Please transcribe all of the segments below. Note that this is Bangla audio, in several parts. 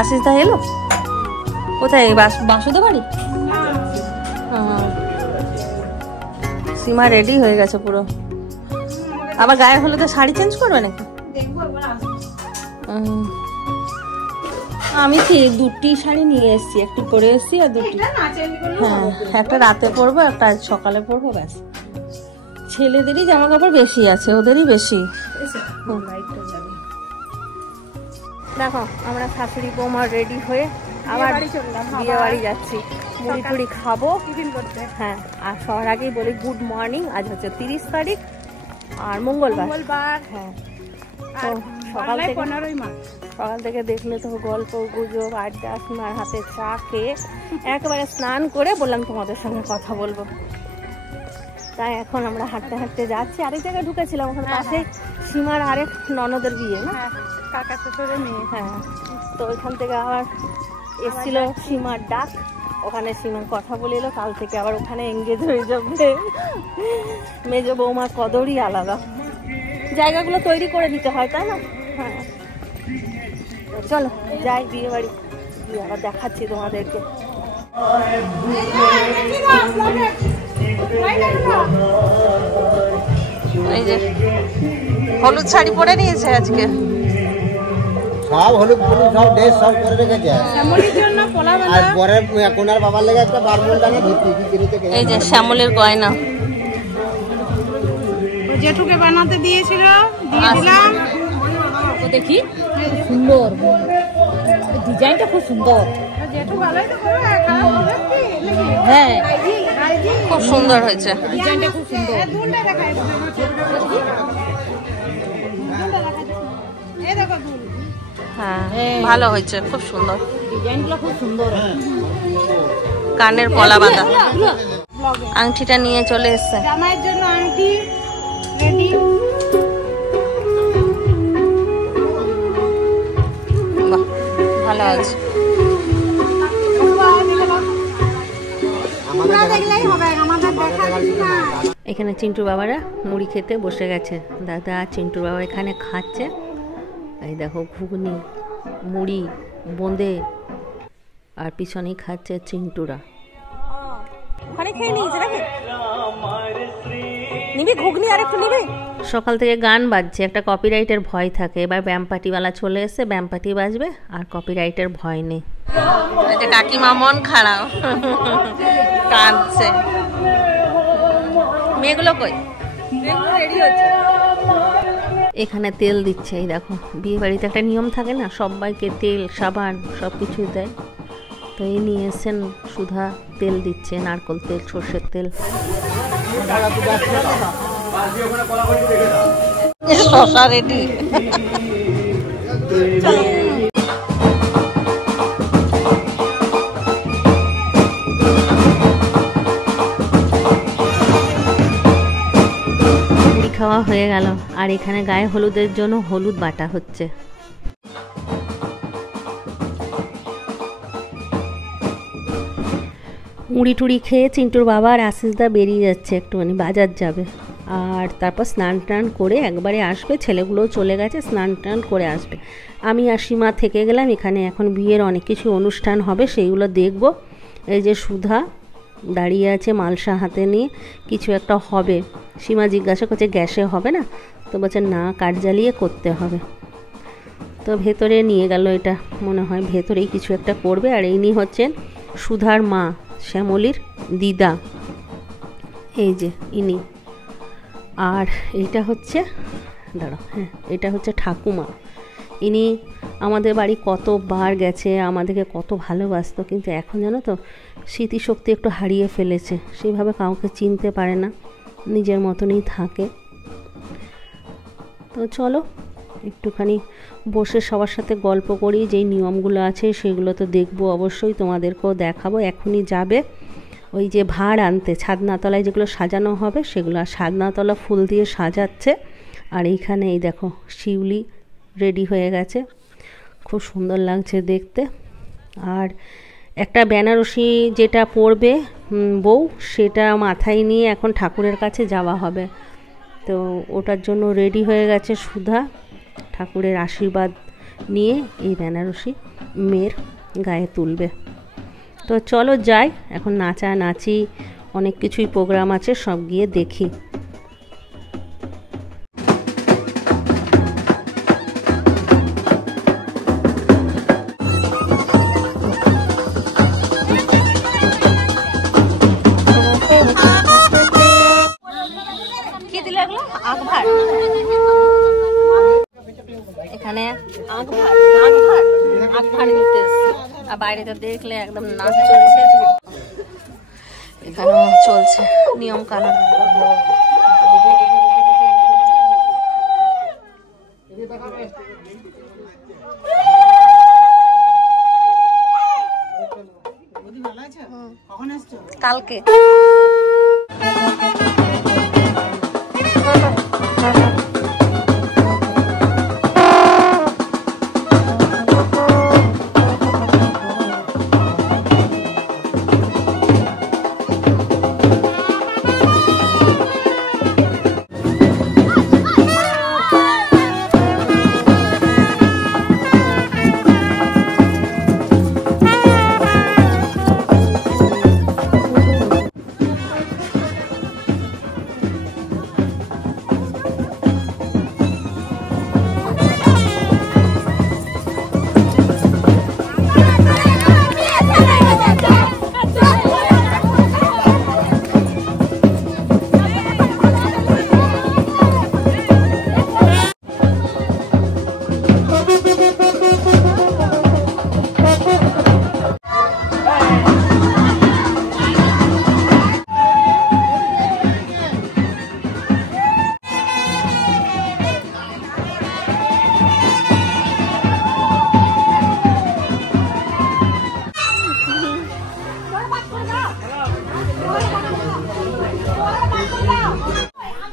আশিস দা এলো কোথায়? বাসুদে বাড়ি। সীমা রেডি হয়ে গেছে পুরো। আবার গায়ে হলুদে শাড়ি চেঞ্জ করবে নাকি? আমি কি দুটি শাড়ি নিয়ে এসেছি, একটি পরে এসেছি আর দুটি। হ্যাঁ, একটা রাতে পরবো, একটা সকালে পরবো, ব্যাস। ছেলেদেরই জামা কাপড় বেশি আছে, ওদেরই বেশি। দেখো আমরা শাশুড়ি বৌমা রেডি হয়ে আবার বিয়ে বাড়ি যাচ্ছি, মুড়ি টুড়ি খাবো টিফিন করতে। হ্যাঁ, আর সবার আগেই বলি গুড মর্নিং। আজ হচ্ছে 30 তারিখ আর মঙ্গলবার। হ্যাঁ, তো সকাল থেকে দেখলে তো গল্প গুজব আড্ডা, সীমার হাতে চা খেয়ে একেবারে স্নান করে বললাম তোমাদের সঙ্গে কথা বলবো। তাই এখন আমরা হাঁটতে হাঁটতে যাচ্ছি। আরেক জায়গায় ঢুকেছিলাম, ওখানে পাশে সীমার আরেক ননদের বিয়ে, না কাকা শ্বশুরের মেয়ে। হ্যাঁ, তো ওইখান থেকে আবার এসছিল সীমার ডাক, ওখানে সীমা কথা বলে এলো। কাল থেকে আবার ওখানে এঙ্গেজ হয়ে যাবে। মেজো বৌমার কদরই আলাদা, জায়গাগুলো তৈরি করে দিতে হয়, তাই না? হ্যাঁ, চলো যাই বিয়ে বাড়ি, গিয়ে আবার দেখাচ্ছি তোমাদেরকে। এই যে হলুদ শাড়ি পরে নিয়েছে আজকে, সব হলুদ হলুদ সব ড্রেস সব করে রেখেছে। আর পরে কোনার বাবার লেগে একটা বারমুন্ডানা ধুতি কিনতে। এই যে শ্যামলের গয়না জেঠুকে বানাতে দিয়েছিল, দিয়ে দিলাম। দেখি সুন্দর ডিজাইনটা, খুব সুন্দর। জেঠু ভালোই তো করে, খারাপ হবে কি? হ্যাঁ, খুব সুন্দর হয়েছে ডিজাইনটা, খুব সুন্দর। দুলটা দেখাই, এই দেখো দুল। হ্যাঁ, ভালো হয়েছে, খুব সুন্দর ডিজাইনগুলো, খুব সুন্দর। কানের পলা বাঁধা। আংটিটা নিয়ে চলে এসছে জামাইয়ের জন্য, আংটি রেডি। বাহ, ভালো আছে। এখানে চিন্টুর বাবারা মুড়ি খেতে বসে গেছে। দাদা চিন্টুর বাবা এখানে খাচ্ছে। এই দেখো ঘুগনি, মুড়ি, বোঁদে, আর পিছনেই খাচ্ছে চিন্টুরা। ওখানে খেয়ে নিয়েছে নাকি? নিবি ঘুগনি আর একটু নিবি? সকাল থেকে গান বাজছে, একটা কপিরাইটের ভয় থাকে। এবার ব্যামপাটিওয়ালা চলে এসে, ব্যামপাটি বাজবে আর কপিরাইটের ভয় নেই। এটা কাকিমা মন খারাপ, কাঁদছে। মেয়েগুলো কই? রেডি হচ্ছে। এখানে তেল দিচ্ছে। এই দেখো, বিয়ে বাড়িতে একটা নিয়ম থাকে না, সবাইকে তেল সাবান সব কিছু দেয়। তো এই নিয়ে এসছেন সুধা, তেল দিচ্ছে, নারকোল তেল, সর্ষের তেল। শশা রেডি। খাওয়া হয়ে গেল, আর এখানে গায়ে হলুদের জন্য হলুদ বাটা হচ্ছে। মুড়ি টুড়ি খেয়ে চিন্টুর বাবা আর আশিসদা বেরিয়ে যাচ্ছে, একটুখানি বাজার যাবে। আর তারপর স্নান টান করে একবারে আসবে। ছেলেগুলোও চলে গেছে, স্নান টান করে আসবে। আমি আর সীমা থেকে গেলাম। এখানে এখন বিয়ের অনেক কিছু অনুষ্ঠান হবে, সেইগুলো দেখব। এই যে সুধা দাঁড়িয়ে আছে মালসা হাতে নিয়ে, কিছু একটা হবে। সীমা জিজ্ঞাসা করছে গ্যাসে হবে না? তো বলছে না, কাঠ জ্বালিয়ে করতে হবে। তো ভেতরে নিয়ে গেল, এটা মনে হয় ভেতরেই কিছু একটা করবে। আর ইনি হচ্ছেন সুধার মা, শ্যামলীর দিদা, এই যে ইনি। আর এইটা হচ্ছে, দাঁড়াও, হ্যাঁ, এটা হচ্ছে ঠাকুমা। ইনি আমাদের বাড়ি কতবার গেছে, আমাদেরকে কত ভালোবাসতো, কিন্তু এখন জানো তো স্মৃতিশক্তি একটু হারিয়ে ফেলেছে, সেইভাবে কাউকে চিনতে পারে না, নিজের মতনই থাকে। তো চলো একটুখানি বসে সবার সাথে গল্প করি। যেই নিয়মগুলো আছে সেগুলো তো দেখবো অবশ্যই, তোমাদেরকেও দেখাবো। এখনই যাবে ওই যে ভাড় আনতে, ছাদনাতলায় যেগুলো সাজানো হবে সেগুলো, আর ছাদনাতলা ফুল দিয়ে সাজাচ্ছে। আর এইখানে এই দেখো শিউলি রেডি হয়ে গেছে, খুব সুন্দর লাগছে দেখতে। আর একটা বেনারসি যেটা পরবে বউ, সেটা মাথায় নিয়ে এখন ঠাকুরের কাছে যাওয়া হবে। তো ওটার জন্য রেডি হয়ে গেছে সুধা, ঠাকুরের আশীর্বাদ নিয়ে এই বেনারসি মেয়ের গায়ে তুলবে। তো চলো যাই, এখন নাচানাচি অনেক কিছুই প্রোগ্রাম আছে, সব গিয়ে দেখি। কি দিলে এগুলো? আখভার। এখানে আখভার দিতে এসছে। আর বাইরেতে দেখলে একদম নাচ চলছে, এখানেও চলছে নিয়ম কানুন। কালকে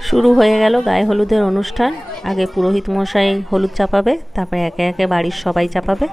শুরু হয়ে গেল গায়ে হলুদের অনুষ্ঠান। আগে পুরোহিত মশাই হলুদ চাপাবে, তারপরে একে একে বাড়ির সবাই চাপাবে।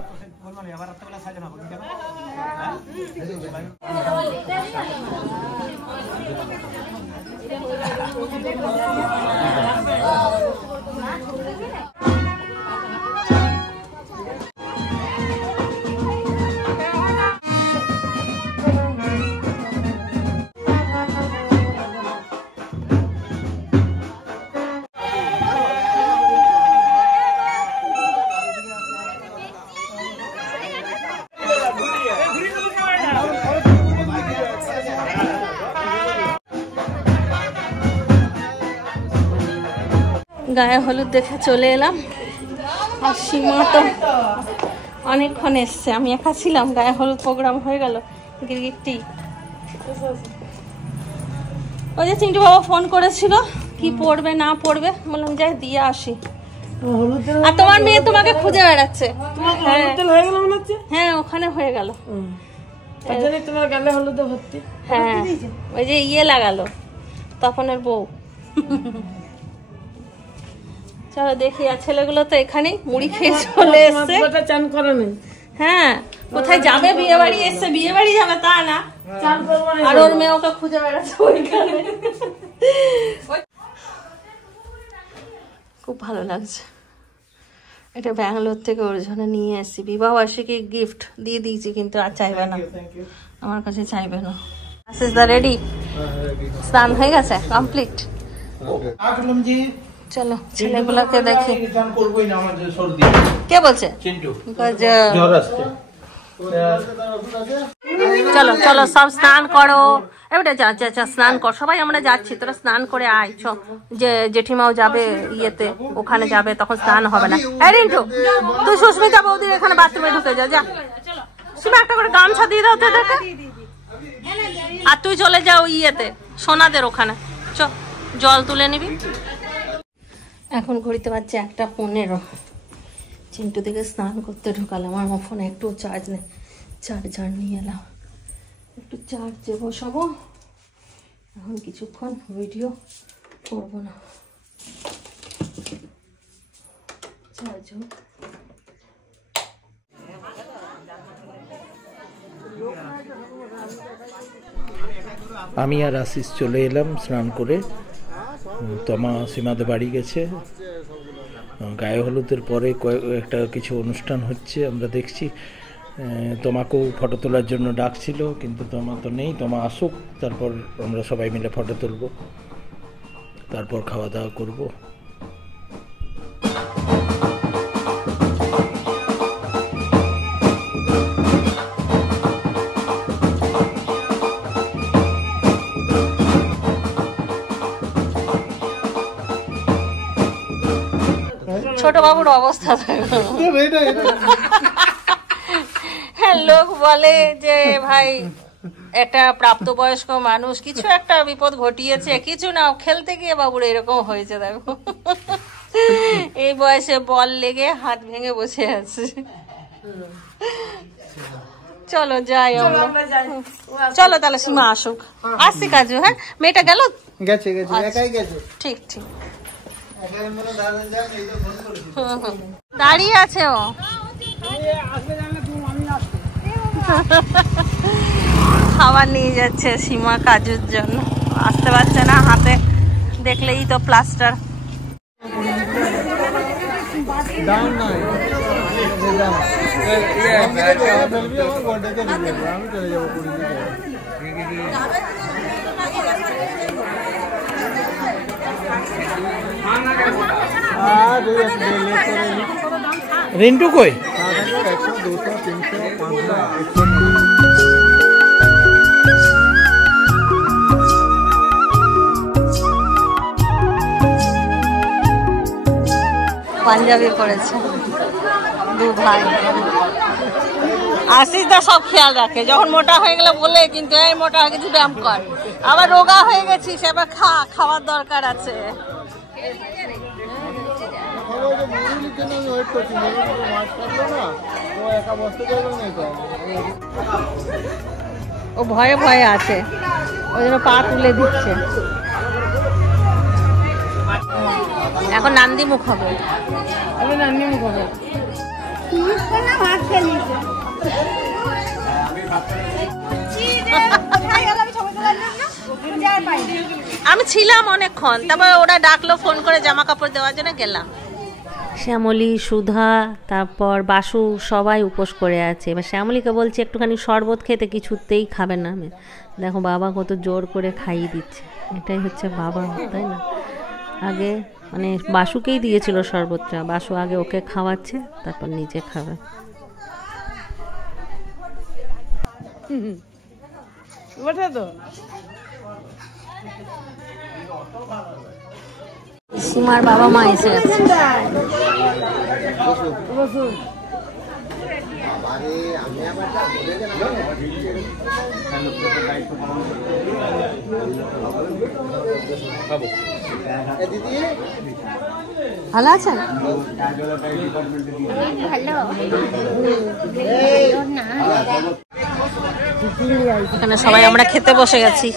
গায়ে হলুদ দেখে চলে এলাম, আর সীমা তো অনেকক্ষণ এসছে, আমি একা ছিলাম। গায়ে হলুদ প্রোগ্রাম হয়ে গেল গিরগিটি। ওই যে চিন্টু বাবা ফোন করেছিল কি পড়বে না পড়বে, বললাম যাই দিয়ে আসি। আর তোমার মেয়ে তোমাকে খুঁজে বেড়াচ্ছে। হ্যাঁ ওখানে হয়ে গেল। হ্যাঁ ওই যে ইয়ে লাগালো তপনের বউ। চলো দেখি। আর ছেলেগুলো তো এখানেই মুড়ি খেয়ে চলে এসছে। হ্যাঁ কোথায় যাবে, বিয়ে বাড়ি এসছে, বিয়ে বাড়ি যাবে তা না, আর ওর মেয়ে ওকে খুঁজে বেড়াচ্ছে ওইখানে। খুব ভালো লাগছে। এটা ব্যাঙ্গালোর থেকে ওর জন্য নিয়ে এসেছি, বিবাহ বার্ষিকী গিফট দিয়ে দিয়েছি, কিন্তু আর চাইবে না, আমার কাছে চাইবে না। আশিস দা রেডি? স্নান হয়ে গেছে কমপ্লিট? চলো ছেলেগুলোকে দেখি। কে বলছে? চলো চলো সব স্নান করো, এবারে যা যা যা স্নান কর, সবাই আমরা যাচ্ছি, তোরা স্নান করে আয়। চ যে জেঠিমাও যাবে ইয়েতে, ওখানে যাবে, তখন স্নান হবে না। এই রিন্টু তুই সুস্মিতা বৌদির এখানে বাথরুমে ঢুকে যা, যা। সীমা একটা করে গামছা দিয়ে দাও তো দেখে। আর তুই চলে যাও ইয়েতে সোনাদের ওখানে, চ জল তুলে নিবি। এখন ঘড়িতে বাজছে 1:15। চিন্টু দিকে স্নান করতে ঢুকালাম, আমার ফোনে একটু চার্জ নেই, চার্জার নিয়ে এলাম, একটু চার্জে বসাবো। এখন কিছুক্ষণ ভিডিও করবো না, চার্জ হোক। আমি আর আশিস চলে এলাম স্নান করে। তমা সীমাদের বাড়ি গেছে। গায়ে হলুদের পরে একটা কিছু অনুষ্ঠান হচ্ছে, আমরা দেখছি। তোমাকেও ফটো তোলার জন্য ডাকছিল, কিন্তু তোমা তো নেই। তোমা আসুক, তারপর আমরা সবাই মিলে ফটো তুলব, তারপর খাওয়া দাওয়া করবো। ছোট বাবুর অবস্থা লোক বলে যে ভাই একটা প্রাপ্তবয়স্ক মানুষ কিছু একটা বিপদ ঘটিয়েছে, কিছু না, খেলতে গিয়ে বাবুর এরকম হয়েছে। দেখো এই বয়সে বল লেগে হাত ভেঙে বসে আছে। চলো যাই আমরা, চলো তাহলে সীমা আসুক। আসছি কাজু। হ্যাঁ, মেয়েটা গেল? গেছে একাই গেছে। ঠিক ঠিক, দাঁড়িয়ে আছে ও। খাবার নিয়ে যাচ্ছে সীমা কাজুর জন্য, আসতে পারছে না, হাতে দেখলেই তো প্লাস্টার। রিন্টু কই? পাঞ্জাবি পরেছে দু ভাই। আশিস দা সব খেয়াল রাখে, যখন মোটা হয়ে গেলে বলে কিন্তু এই মোটা হয়ে গেছি ব্যায়াম কর, আবার রোগা হয়ে গেছিস এবার খাওয়ার দরকার আছে। ও ভয়ে ভয়ে আছে, ওই জন্য পা তুলে দিচ্ছে। এখন নান্দি মুখ হবে, নান্দি মুখ হবে। আমি ছিলাম অনেকক্ষণ, তারপর ওরা ডাকলো ফোন করে জামা কাপড় দেওয়ার জন্য গেলাম। শ্যামলী, সুধা, তারপর বাসু সবাই উপোস করে আছে। এবার শ্যামলীকে বলছে একটুখানি শরবত খেতে, কিছুতেই খাবে না। দেখো বাবা কত জোর করে খাইয়ে দিচ্ছে, এটাই হচ্ছে বাবা, তাই না? আগে মানে বাসুকেই দিয়েছিল শরবতটা, বাসু আগে ওকে খাওয়াচ্ছে, তারপর নিজে খাবে। সীমার বাবা মা এসে গেছে। ভালো আছেন? এখানে সবাই আমরা খেতে বসে গেছি।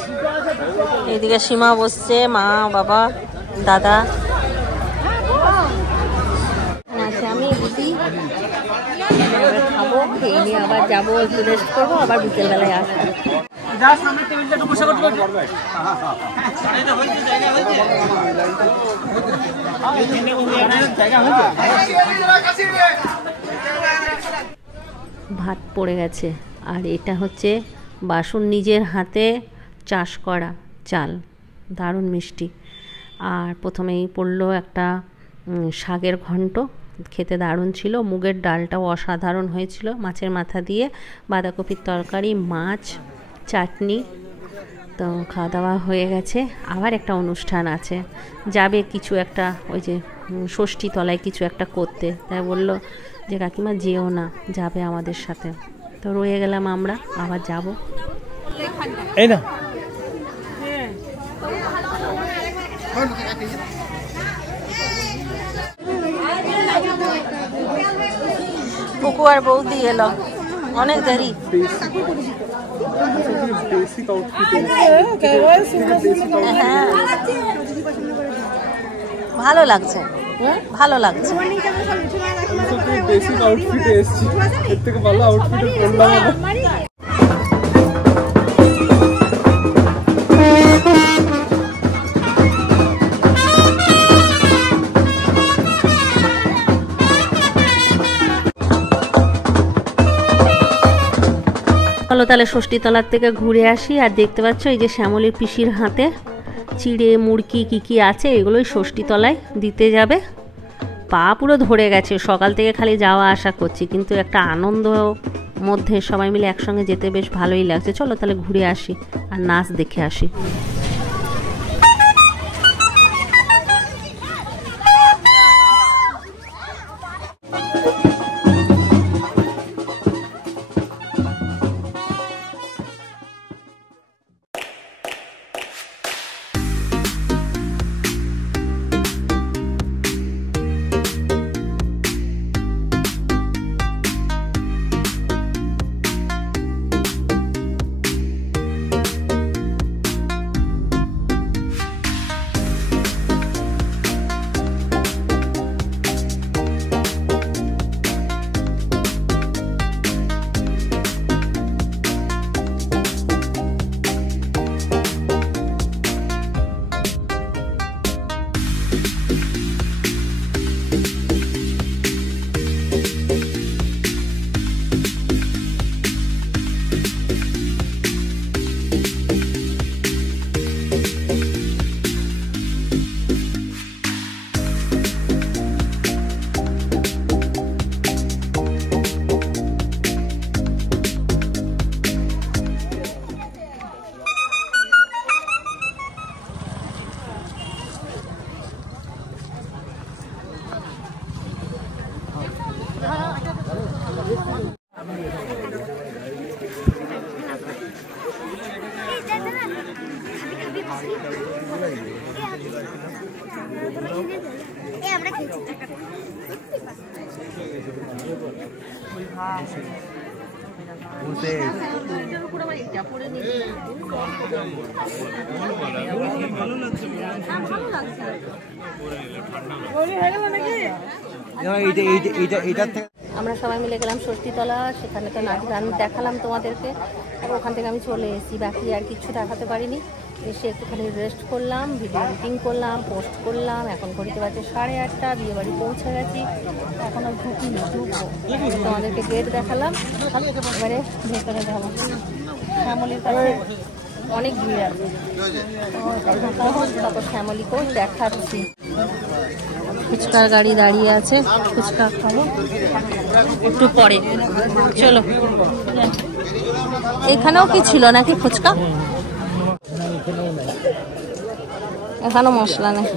এইদিকে সীমা বসছে, মা, বাবা, দাদা আছে, আমি দিদি খাবো, খেয়ে নিয়ে আবার যাবো, একটু রেস্ট করবো, আবার বিকেল বেলায় আসবো। ভাত পড়ে গেছে, আর এটা হচ্ছে বাসুর নিজের হাতে চাষ করা চাল, দারুণ মিষ্টি। আর প্রথমেই পড়লো একটা শাকের ঘন্ট, খেতে দারুণ ছিল। মুগের ডালটাও অসাধারণ হয়েছিল, মাছের মাথা দিয়ে বাঁধাকপির তরকারি, মাছ, চাটনি। তো খাওয়া দাওয়া হয়ে গেছে। আবার একটা অনুষ্ঠান আছে, যাবে কিছু একটা, ওই যে ষষ্ঠী তলায় কিছু একটা করতে, তাই বললো যে কাকিমা যেও না, যাবে আমাদের সাথে। তো রয়ে গেলাম আমরা, আবার যাব। এই না পুকু আর বৌদি এলো, অনেক দেরি। হ্যাঁ ভালো লাগছে, ভালো লাগছে। বেসিক আউটফিটে এসেছি, এর থেকে ভালো আউটফিটে পরলাম। চলো তাহলে ষষ্ঠীতলার থেকে ঘুরে আসি। আর দেখতে পাচ্ছ এই যে শ্যামলীর পিসির হাতে চিড়ে মুড়কি কী আছে এগুলোই ষষ্ঠীতলায় দিতে যাবে। পা পুরো ধরে গেছে, সকাল থেকে খালি যাওয়া আসা করছি, কিন্তু একটা আনন্দ মধ্যে সবাই মিলে একসঙ্গে যেতে বেশ ভালোই লাগছে। চলো তাহলে ঘুরে আসি আর নাচ দেখে আসি। আমরা সবাই মিলে গেলাম ষষ্ঠীতলা, সেখানে তো নাচ গান দেখালাম তোমাদেরকে, আর ওখান থেকে আমি চলে এসেছি, বাকি আর কিছু দেখাতে পারিনি। এসে একটুখানি রেস্ট করলাম, ভিডিও এডিটিং করলাম, পোস্ট করলাম। এখন ঘড়িতে বাজে 8:30, বিয়ে বাড়ি পৌঁছে গেছি, এখনও ঢুকিনি, ঢুকবো। তোমাদেরকে গেট দেখালাম, এবারে ভেতরে যাবো। শ্যামলীর কাছে অনেক ভিড় আছে, তারপর শ্যামলীকেও দেখাচ্ছি। ফুচকার গাড়ি দাঁড়িয়ে আছে, ফুচকা খাবো একটু পরে। চলো, এখানেও কি ছিল নাকি ফুচকা? এখানেও মশলা নেই।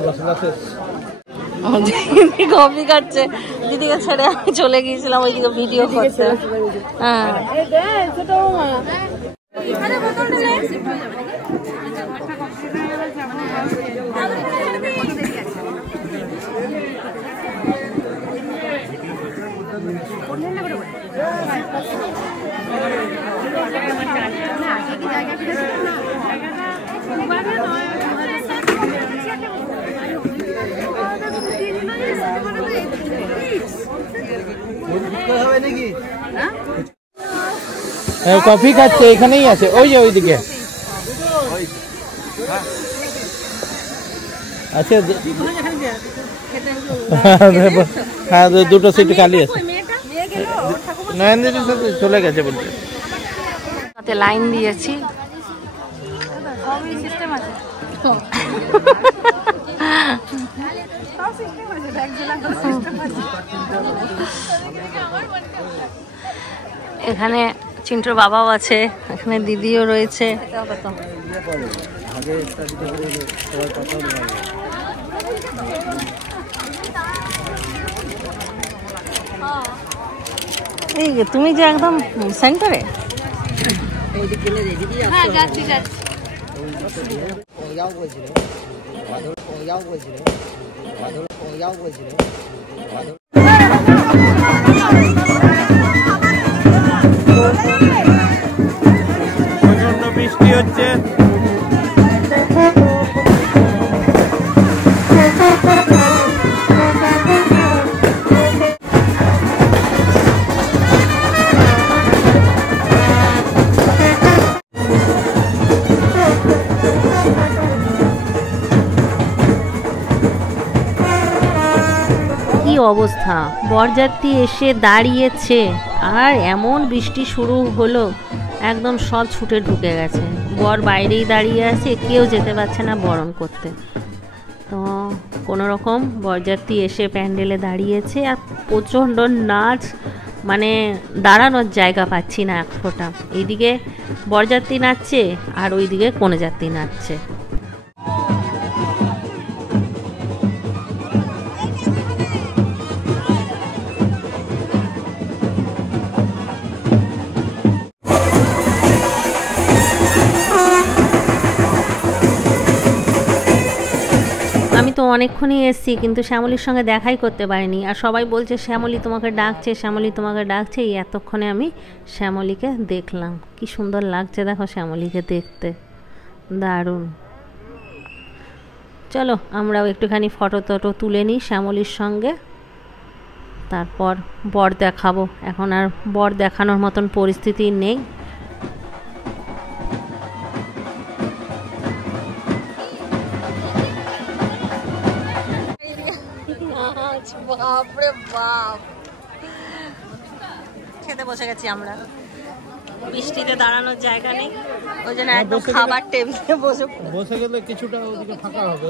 দিদি কফি খাচ্ছে, দিদিকে ছেড়ে আমি চলে গিয়েছিলাম ওইদিকে ভিডিও করতে। হ্যাঁ, কফি খাচ্ছে, এখানেই আছে, ওই যে ওইদিকে আছে। হ্যাঁ, দুটো সিট খালি আছে। নয়নদিদির সাথে চলে গেছে বলছে। লাইন দিয়েছি, এখানে চিন্টুর বাবাও আছে, এখানে দিদিও রয়েছে। এই তুমি যে একদম সেন্টারে। হ্যাঁ, যাচ্ছি যাচ্ছি। প্রচন্ড বৃষ্টি হচ্ছে। অবস্থা, বরযাত্রী এসে দাঁড়িয়েছে আর এমন বৃষ্টি শুরু হলো, একদম সব ছুটে ঢুকে গেছে। বর বাইরেই দাঁড়িয়ে আছে, কেউ যেতে পারছে না বরণ করতে। তো কোনো রকম বরযাত্রী এসে প্যান্ডেলে দাঁড়িয়েছে, আর প্রচণ্ড নাচ, মানে দাঁড়ানোর জায়গা পাচ্ছি না এক ফোঁটা। এইদিকে বরযাত্রী নাচছে আর ওইদিকে কনেযাত্রী নাচছে। আমি তো অনেকক্ষণই এসেছি, কিন্তু শ্যামলীর সঙ্গে দেখাই করতে পারিনি। আর সবাই বলছে শ্যামলী তোমাকে ডাকছে, শ্যামলী তোমাকে ডাকছে। এই এতক্ষণে আমি শ্যামলীকে দেখলাম। কি সুন্দর লাগছে দেখো শ্যামলীকে দেখতে, দারুণ। চলো আমরাও একটুখানি ফটো টটো তুলে নিই শ্যামলীর সঙ্গে, তারপর বর দেখাবো। এখন আর বর দেখানোর মতন পরিস্থিতি নেই। বাপরে বাপ, খেতে বসে গেছি আমরা। বৃষ্টিতে দাঁড়ানোর জায়গা নেই, ওই জন্য একদম খাবার টেবিলে বসে গেলে কিছুটা ওদিকে ফাঁকা হবে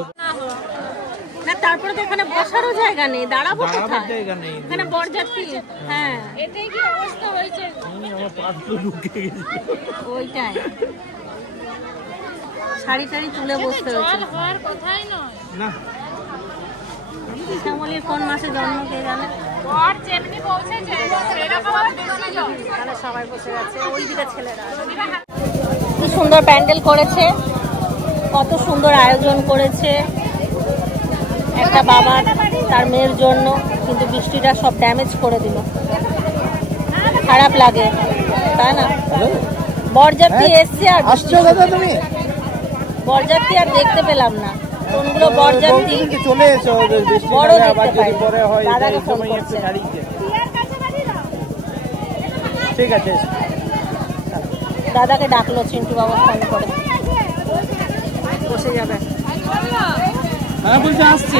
না। তারপরে তো এখানে বসারও জায়গা নেই, দাঁড়াবো কোথায়? এখানে বরযাত্রী। হ্যাঁ, এটাই কি অবস্থা হয়েছে, আমার পা তো ঢুকে গেছে। ওইটাই শাড়ি টাড়ি তুলে বসতে হচ্ছে। হওয়ার কথাই নয় না। শ্যামলীর কোন মাসে জন্ম কে জানে? সবাই বসে গেছে, ওইদিকে ছেলেরা। কি সুন্দর প্যান্ডেল করেছে, কত সুন্দর আয়োজন করেছে একটা বাবা তার মেয়ের জন্য, কিন্তু বৃষ্টিটা সব ড্যামেজ করে দিল। খারাপ লাগে, তাই না? বরযাত্রী এসছে আর বরযাত্রী আর দেখতে পেলাম না। কোনগুলো বরযাত্রী চলে এসো, বড় দেখতে পাই। দাদাকে ফোন করছে। ঠিক আছে, দাদাকে ডাকলো চিন্টু বাবা ফোন করে। বসে যাবে। হ্যাঁ বলছে আসছি।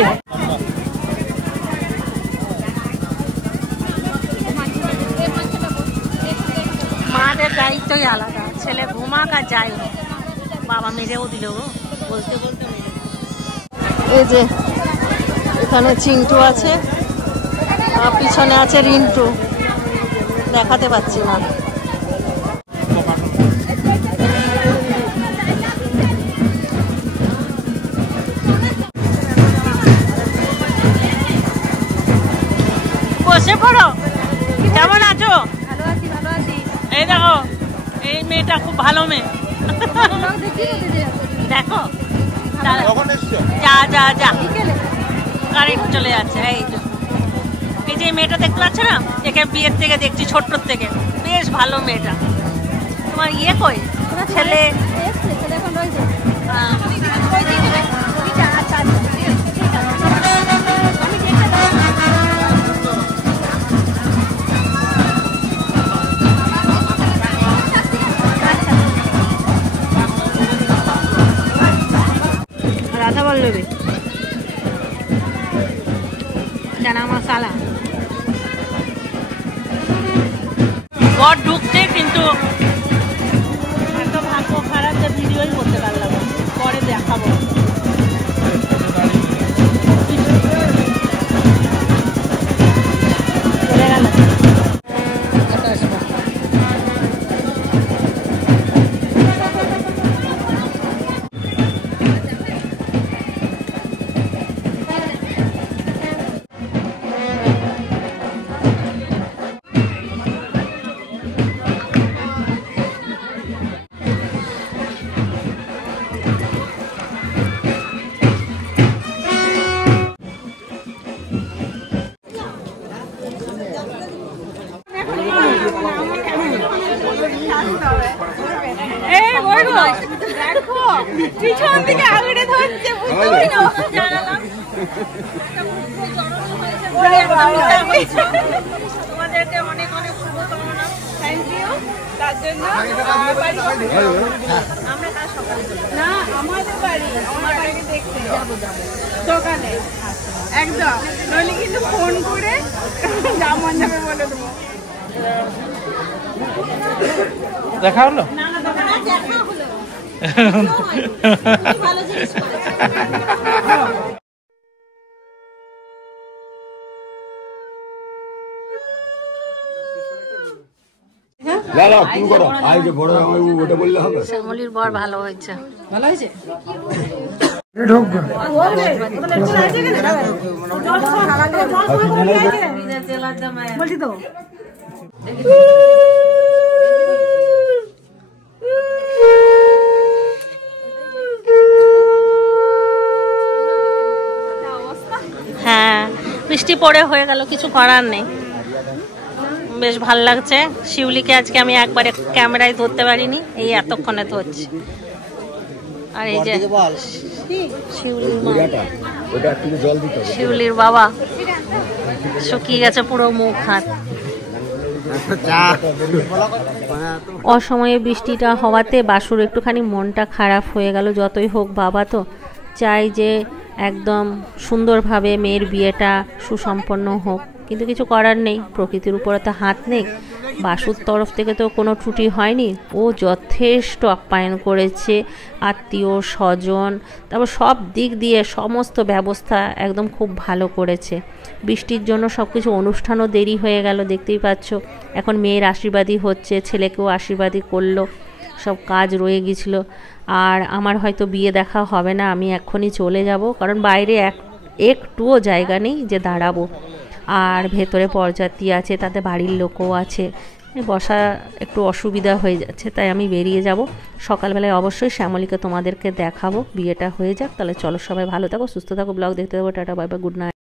মাদের দায়িত্বই আলাদা, ছেলে ঘুমাক আর যাই হোক, বাবা মেরেও দিল বলতে বলতে। এই যে এখানে চিন্টু আছে, পিছনে আছে রিন্টু, দেখাতে পাচ্ছি না। বসে পড়ো। কেমন আছো? ভালো আছি, ভালো আছি। এই দেখো, এই মেয়েটা খুব ভালো মেয়ে। দেখো যা যা যা কারেন্ট চলে যাচ্ছে। এই যে মেয়েটা দেখতে পাচ্ছ না, একে বিয়ের থেকে দেখছি, ছোট্টর থেকে। বেশ ভালো মেয়েটা। তোমার ইয়ে কই ছেলে? রাধা বল্লভী চানা মশালা। বর ঢুকছে, কিন্তু এত ভাগ্য খারাপ যে ভিডিওই করতে পারলাম, পরে দেখাবো। চলে গেল। দেখো পিছন থেকে আগুনে ধরছে, তোমাদেরকে অনেক অনেক শুভকামনা। থ্যাংক ইউ তার জন্য। আমরা কাল সকালে না, আমাদের বাড়ি, আমার বাড়িতে দেখতে যাবো দোকানে একদম, নইলে কিন্তু ফোন করে যা মন যাবে বলে দেবো। দেখা হলো? শ্যামলির বর ভালো হয়েছে। বলছি তো হ্যাঁ, বৃষ্টি পড়ে হয়ে গেল, কিছু করার নেই। বেশ ভাল লাগছে। শিউলিকে আজকে আমি একবারে ক্যামেরায় ধরতে পারিনি, এই এতক্ষণে ধরছি। আর এই যে শিউলির মা, শিউলির বাবা শুকিয়ে গেছে পুরো মুখ হাত। অসময়ে বৃষ্টিটা হওয়াতে বাসুর একটুখানি মনটা খারাপ হয়ে গেল। যতই হোক বাবা তো চাই যে একদম সুন্দরভাবে মেয়ের বিয়েটা সুসম্পন্ন হোক, কিন্তু কিছু করার নেই, প্রকৃতির উপরে তো হাত নেই। বাসুর তরফ থেকে তো কোনো ত্রুটি হয়নি, ও যথেষ্ট আপ্যায়ন করেছে, আত্মীয় স্বজন, তারপর সব দিক দিয়ে সমস্ত ব্যবস্থা একদম খুব ভালো করেছে। বৃষ্টির জন্য সব কিছু অনুষ্ঠানও দেরি হয়ে গেল, দেখতেই পাচ্ছ। এখন মেয়ের আশীর্বাদই হচ্ছে, ছেলেকেও আশীর্বাদই করলো, সব কাজ রয়ে গেছিলো। আর আমার হয়তো বিয়ে দেখা হবে না, আমি এক্ষুনি চলে যাব, কারণ বাইরে একটুও জায়গা নেই যে দাঁড়াবো। আর ভেতরে বরযাত্রী আছে, তাতে বাড়ির লোকও আছে, বসা একটু অসুবিধা হয়ে যাচ্ছে, তাই আমি বেরিয়ে যাব। সকালবেলায় অবশ্যই শ্যামলীকে তোমাদেরকে দেখাবো, বিয়েটা হয়ে যাক। তাহলে চলো, সবাই ভালো থাকো, সুস্থ থাকো, ব্লগ দেখতে থাকো, tata, bye bye, good night.